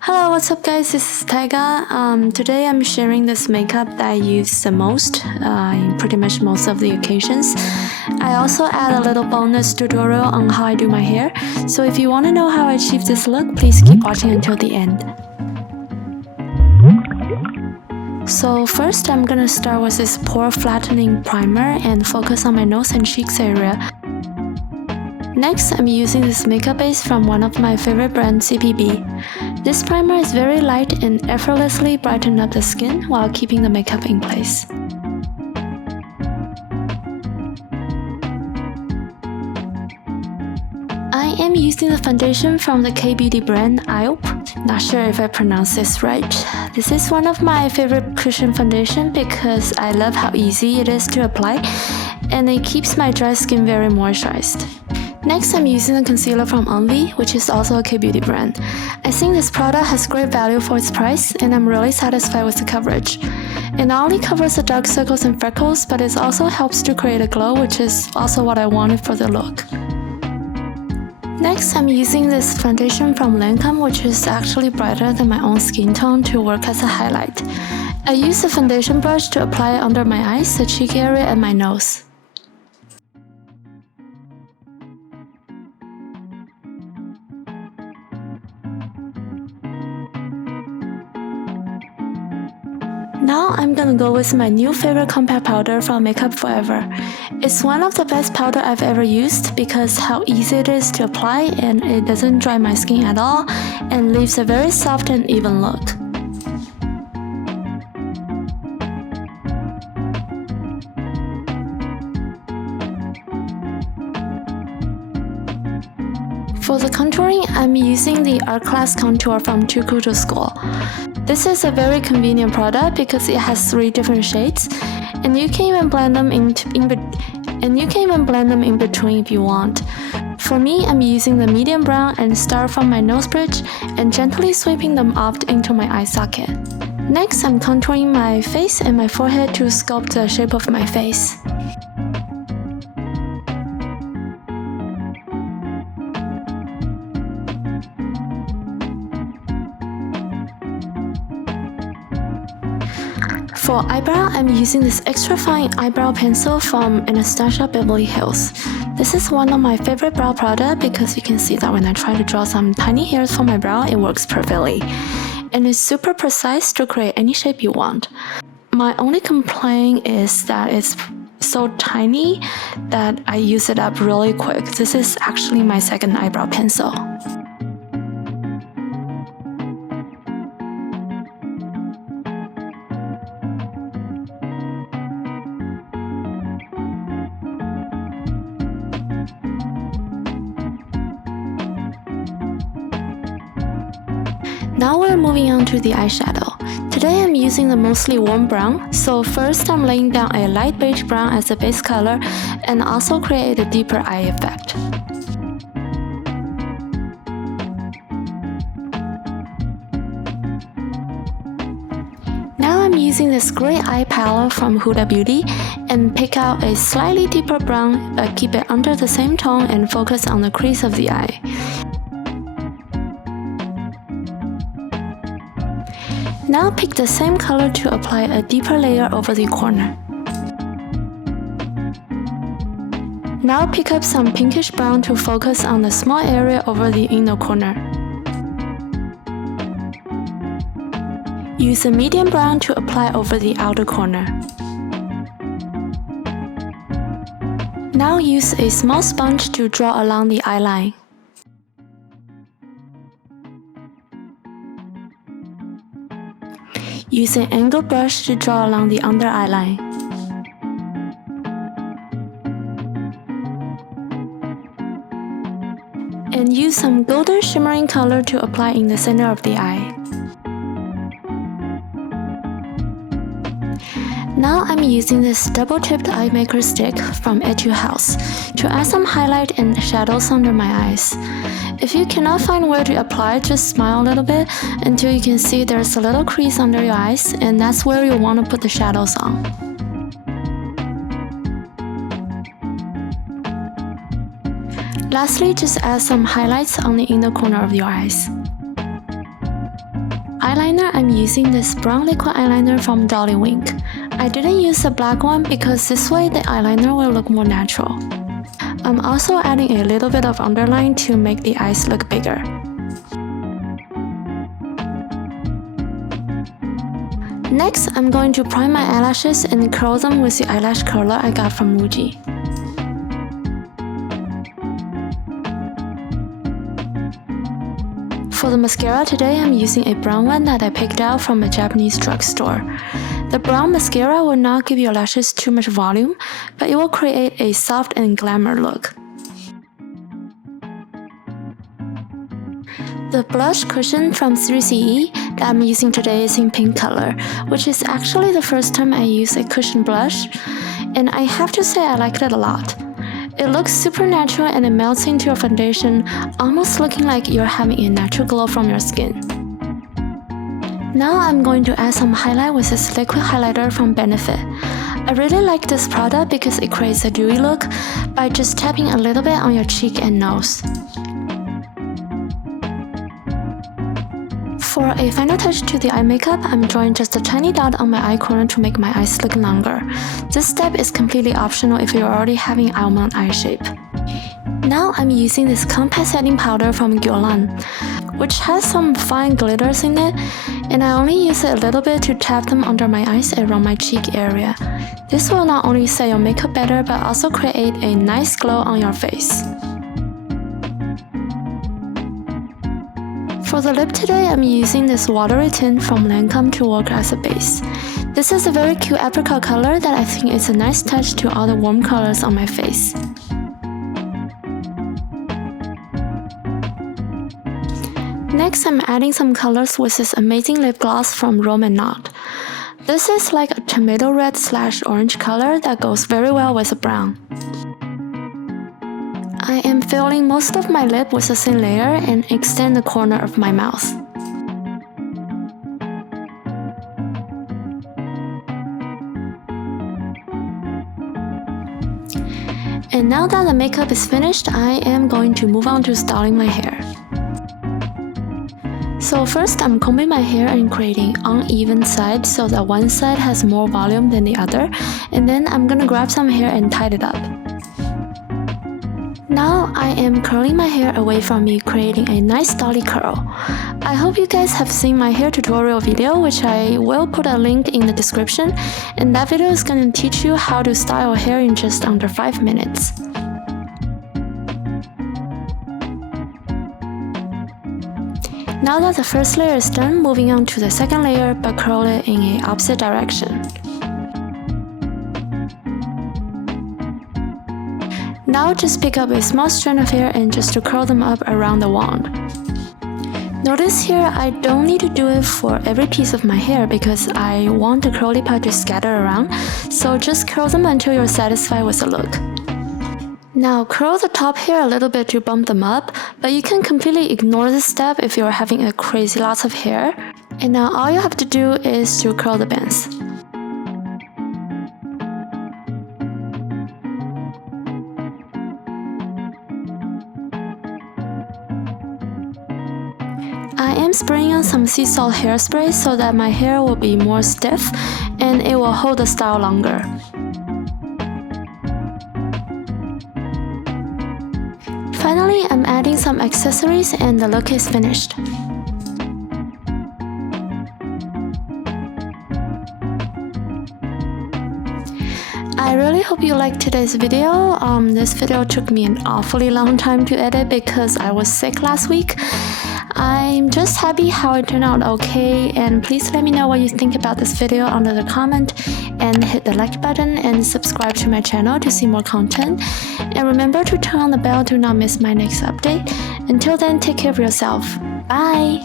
Hello, what's up guys, this is Taiga. Today I'm sharing this makeup that I use the most in pretty much most of the occasions. I also add a little bonus tutorial on how I do my hair, so if you want to know how I achieve this look, please keep watching until the end. So first I'm gonna start with this pore flattening primer and focus on my nose and cheeks area. Next, I'm using this makeup base from one of my favorite brands, CPB. This primer is very light and effortlessly brightens up the skin while keeping the makeup in place. I am using the foundation from the K-beauty brand IOPE. Not sure if I pronounced this right. This is one of my favorite cushion foundation because I love how easy it is to apply and it keeps my dry skin very moisturized. Next, I'm using a concealer from UNVY, which is also a K-beauty brand. I think this product has great value for its price, and I'm really satisfied with the coverage. It not only covers the dark circles and freckles, but it also helps to create a glow, which is also what I wanted for the look. Next, I'm using this foundation from LANCOME, which is actually brighter than my own skin tone, to work as a highlight. I use the foundation brush to apply it under my eyes, the cheek area, and my nose. Now I'm gonna go with my new favorite compact powder from Makeup Forever. It's one of the best powder I've ever used because how easy it is to apply and it doesn't dry my skin at all and leaves a very soft and even look. For the contouring, I'm using the Art Class Contour from Too Cool to School. This is a very convenient product because it has 3 different shades, and you can even blend them in between if you want. For me, I'm using the medium brown and start from my nose bridge and gently sweeping them off into my eye socket. Next, I'm contouring my face and my forehead to sculpt the shape of my face. For eyebrow, I'm using this extra fine eyebrow pencil from Anastasia Beverly Hills. This is one of my favorite brow products because you can see that when I try to draw some tiny hairs for my brow, it works perfectly. And it's super precise to create any shape you want. My only complaint is that it's so tiny that I use it up really quick. This is actually my second eyebrow pencil. Now we're moving on to the eyeshadow. Today I'm using the mostly warm brown, so first I'm laying down a light beige brown as a base color and also create a deeper eye effect. Now I'm using this gray eye palette from HUDA BEAUTY and pick out a slightly deeper brown but keep it under the same tone and focus on the crease of the eye. Now pick the same color to apply a deeper layer over the corner. Now pick up some pinkish brown to focus on the small area over the inner corner. Use a medium brown to apply over the outer corner. Now use a small sponge to draw along the eye line. Use an angled brush to draw along the under eye line. And use some golden shimmering color to apply in the center of the eye. Now I'm using this double-tipped eye maker stick from Etude House to add some highlight and shadows under my eyes. If you cannot find where to apply, just smile a little bit until you can see there's a little crease under your eyes, and that's where you want to put the shadows on. Lastly, just add some highlights on the inner corner of your eyes. eyeliner, I'm using this brown liquid eyeliner from Dollywink. I didn't use the black one because this way the eyeliner will look more natural. I'm also adding a little bit of underline to make the eyes look bigger. Next, I'm going to prime my eyelashes and curl them with the eyelash curler I got from Muji. For the mascara today, I'm using a brown one that I picked out from a Japanese drugstore. The brown mascara will not give your lashes too much volume, but it will create a soft and glamour look. The blush cushion from 3CE that I'm using today is in pink color, which is actually the first time I use a cushion blush, and I have to say I liked it a lot. It looks super natural and it melts into your foundation, almost looking like you're having a natural glow from your skin. Now I'm going to add some highlight with this liquid highlighter from Benefit. I really like this product because it creates a dewy look by just tapping a little bit on your cheek and nose. For a final touch to the eye makeup, I'm drawing just a tiny dot on my eye corner to make my eyes look longer. This step is completely optional if you're already having almond eye shape. Now I'm using this compact setting powder from Gyolan, which has some fine glitters in it, and I only use it a little bit to tap them under my eyes around my cheek area. This will not only set your makeup better but also create a nice glow on your face. For the lip today, I'm using this watery tint from LANCOME to work as a base. This is a very cute apricot color that I think is a nice touch to all the warm colors on my face. Next, I'm adding some colors with this amazing lip gloss from Rome & Not. This is like a tomato red / orange color that goes very well with a brown. I am filling most of my lip with a thin layer and extend the corner of my mouth. And now that the makeup is finished, I am going to move on to styling my hair. So first, I'm combing my hair and creating uneven sides so that one side has more volume than the other, and then I'm gonna grab some hair and tie it up. Now I am curling my hair away from me, creating a nice dolly curl. I hope you guys have seen my hair tutorial video, which I will put a link in the description, and that video is going to teach you how to style hair in just under 5 minutes. Now that the first layer is done, moving on to the second layer, but curl it in an opposite direction. Now just pick up a small strand of hair and just to curl them up around the wand. Notice here I don't need to do it for every piece of my hair because I want the curly part to scatter around, so just curl them until you're satisfied with the look. Now curl the top hair a little bit to bump them up, but you can completely ignore this step if you're having a crazy lots of hair. And now all you have to do is to curl the bands. I am spraying on some sea salt hairspray so that my hair will be more stiff and it will hold the style longer. Finally, I'm adding some accessories and the look is finished. I really hope you liked today's video. This video took me an awfully long time to edit because I was sick last week. I'm just happy how it turned out okay, and please let me know what you think about this video under the comment, and hit the like button and subscribe to my channel to see more content, and remember to turn on the bell to not miss my next update. Until then, take care of yourself. Bye!